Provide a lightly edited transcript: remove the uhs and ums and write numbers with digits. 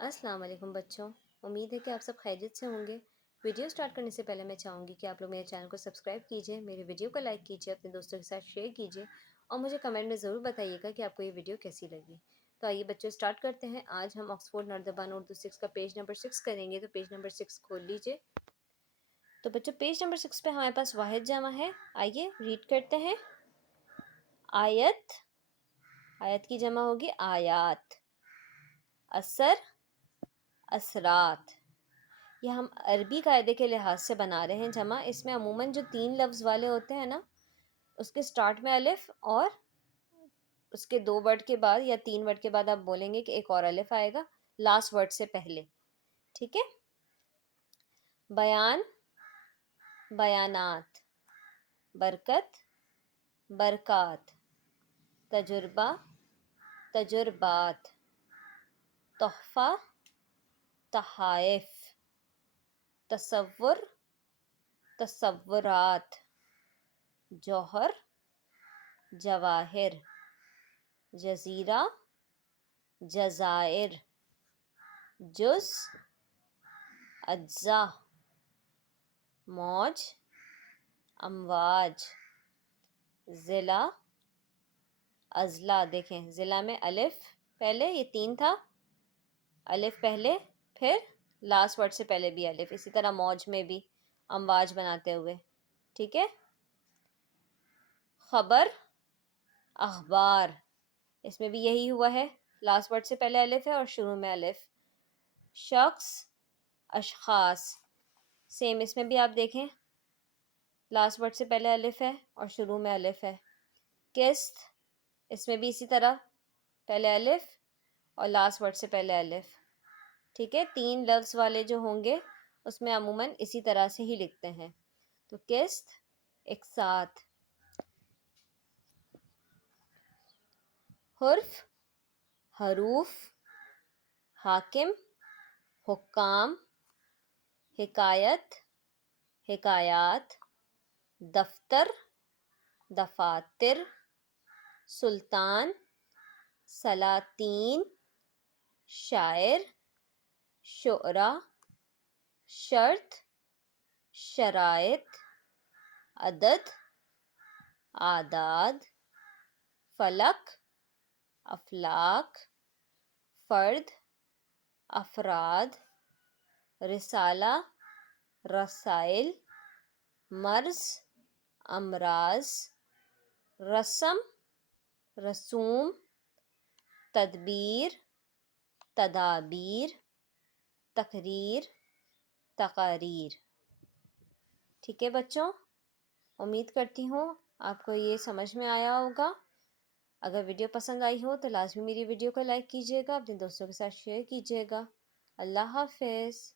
السلام علیکم بچوں، امید ہے کہ آپ سب خیریت سے ہوں گے۔ ویڈیو سٹارٹ کرنے سے پہلے میں چاہوں گی کہ آپ لوگ میرے چینل کو سبسکرائب کیجئے، میرے ویڈیو کو لائک کیجئے، اپنے دوستوں کے ساتھ شیئر کیجئے اور مجھے کمنٹ میں ضرور بتائیے گا کہ آپ کو یہ ویڈیو کیسی لگی۔ تو آئیے بچوں سٹارٹ کرتے ہیں۔ آج ہم آکسفورڈ نردبان اردو 6 کا پیج نمبر 6 کریں گے، تو پیج نمبر 6 کھول لیجئے۔ تو بچوں پیج نمبر 6 پہ ہمارے پاس واحد جمع ہے، آئیے ریڈ کرتے ہیں۔ آیت، آیت کی جمع ہوگی آیات۔ اثر، اثرات۔ یہ ہم عربی قاعدے کے لحاظ سے بنا رہے ہیں جمع۔ اس میں عموماً جو 3 لفظ والے ہوتے ہیں نا، اس کے سٹارٹ میں الف اور اس کے 2 ورڈ کے بعد یا 3 ورڈ کے بعد آپ بولیں گے کہ ایک اور الف آئے گا لاسٹ ورڈ سے پہلے، ٹھیک ہے۔ بیان، بیانات۔ برکت، برکات۔ تجربہ، تجربات۔ تحفہ، تحائف۔ تصور، تصورات۔ جوہر، جواہر۔ جزیرہ، جزائر۔ جز، اجزاء۔ موج، امواج۔ ضلع، اضلاع۔ دیکھیں ضلع میں الف پہلے، یہ 3 تھا، الف پہلے، پھر لاسٹ ورڈ سے پہلے بھی الف، اسی طرح موج میں بھی امواج بناتے ہوئے، ٹھیک ہے۔ خبر، اخبار۔ اس میں بھی یہی ہوا ہے، لاسٹ ورڈ سے پہلے الف ہے اور شروع میں الف۔ شخص، اشخاص۔ سیم اس میں بھی آپ دیکھیں، لاسٹ ورڈ سے پہلے الف ہے اور شروع میں الف ہے۔ قسط، اس میں بھی اسی طرح پہلے الف اور لاسٹ ورڈ سے پہلے الف، ٹھیک ہے۔ 3 لفظ والے جو ہوں گے اس میں عموماً اسی طرح سے ہی لکھتے ہیں۔ تو قسط، ایک ساتھ۔ حرف، حروف۔ حاکم، حکام۔ حکایت، حکایات۔ دفتر، دفاتر۔ سلطان، سلاطین۔ شاعر، شعراء۔ شرط، شرائط۔ عدد، اعداد۔ فلک، افلاک۔ فرد، افراد۔ رسالہ، رسائل۔ مرض، امراض۔ رسم، رسوم۔ تدبیر، تدابیر۔ تقریر، تقاریر۔ ٹھیک ہے بچوں، امید کرتی ہوں آپ کو یہ سمجھ میں آیا ہوگا۔ اگر ویڈیو پسند آئی ہو تو لازمی میری ویڈیو کو لائک کیجیے گا، اپنے دوستوں کے ساتھ شیئر کیجیے گا۔ اللہ حافظ۔